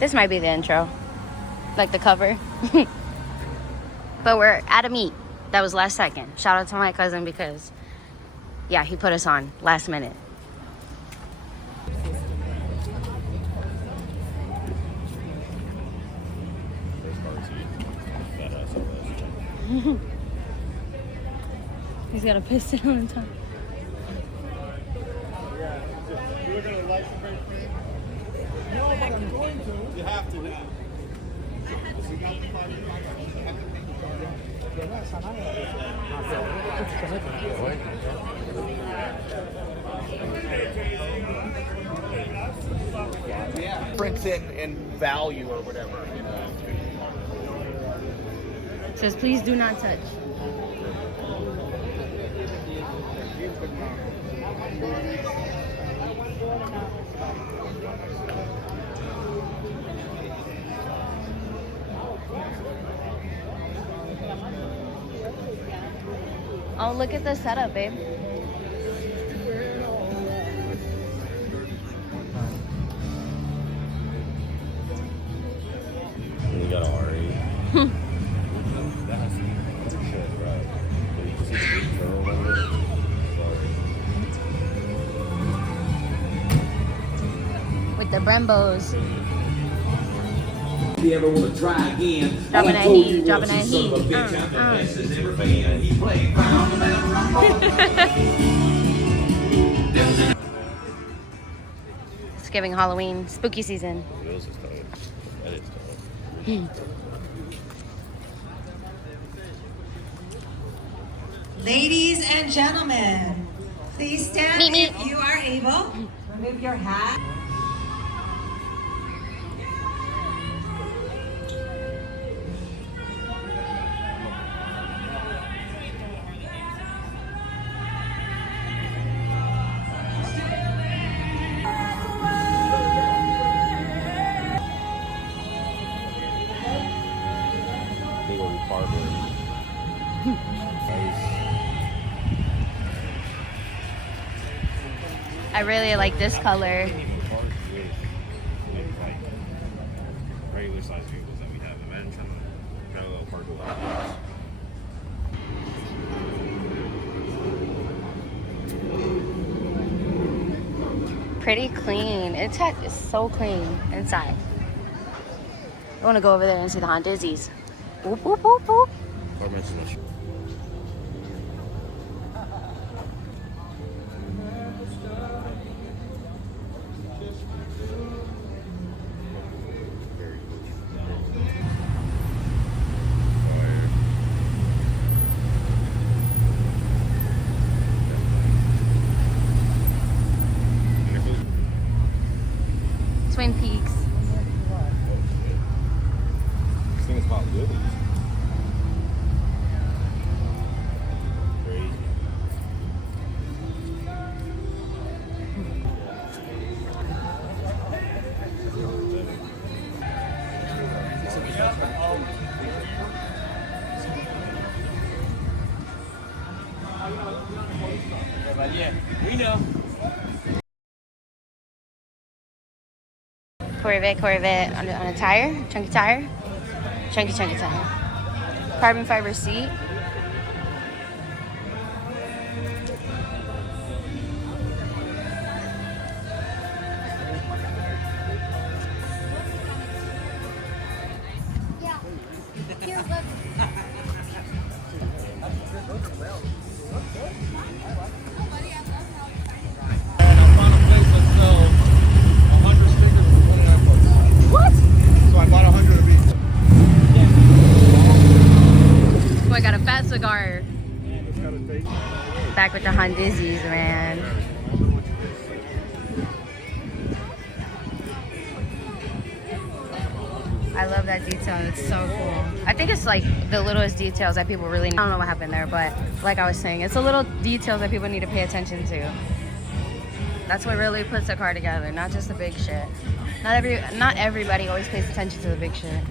This might be the intro, like the cover. But we're at a meet. That was last second. Shout out to my cousin because, yeah, he put us on last minute. He's got a piston on top. You have to. Difference in value or whatever. You know. It says, please do not touch. Oh, look at the setup, babe. We got Ari. That's shit, right? You see the turtle over there? With the Brembos. If you ever want to try again, dropping that heat, dropping that heat. It's giving Halloween, spooky season. This is tough. That is tough. Ladies and gentlemen, please stand Meet me. if you are able. Remove your hat. Big old barber. I really like this color. Regular size vehicles that we have. Imagine trying to drive a little cargo like this. Pretty clean. It's so clean inside. I want to go over there and see the Hondizies. Boop, boop, boop, boop. Or mention this. Twin Peaks. This thing is about lilies. Crazy. We know. Corvette on a tire, chunky tire, chunky tire. Carbon fiber seat. What? So I bought 100 of each. Boy, I got a fat cigar. Back with the Hondizies, man. I love that detail. It's so cool. I think it's like the littlest details that people really need. I don't know what happened there, but like I was saying, it's the little details that people need to pay attention to. That's what really puts a car together, not just the big shit. Not everybody always pays attention to the big shit.